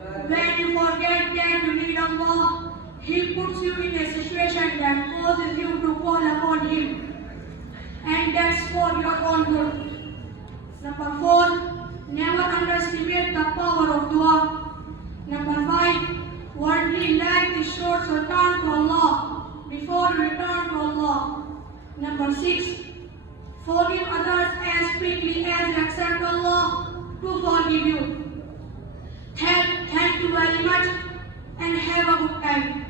When you forget that you need Allah, He puts you in a situation that causes you to call upon Him. And that's for your own good. Number 4, never underestimate the power of dua. Number 5, worldly life is short, so turn to Allah before you return to Allah. Number 6, forgive others as quickly as you accept Allah to forgive you. Thank you very much and have a good time.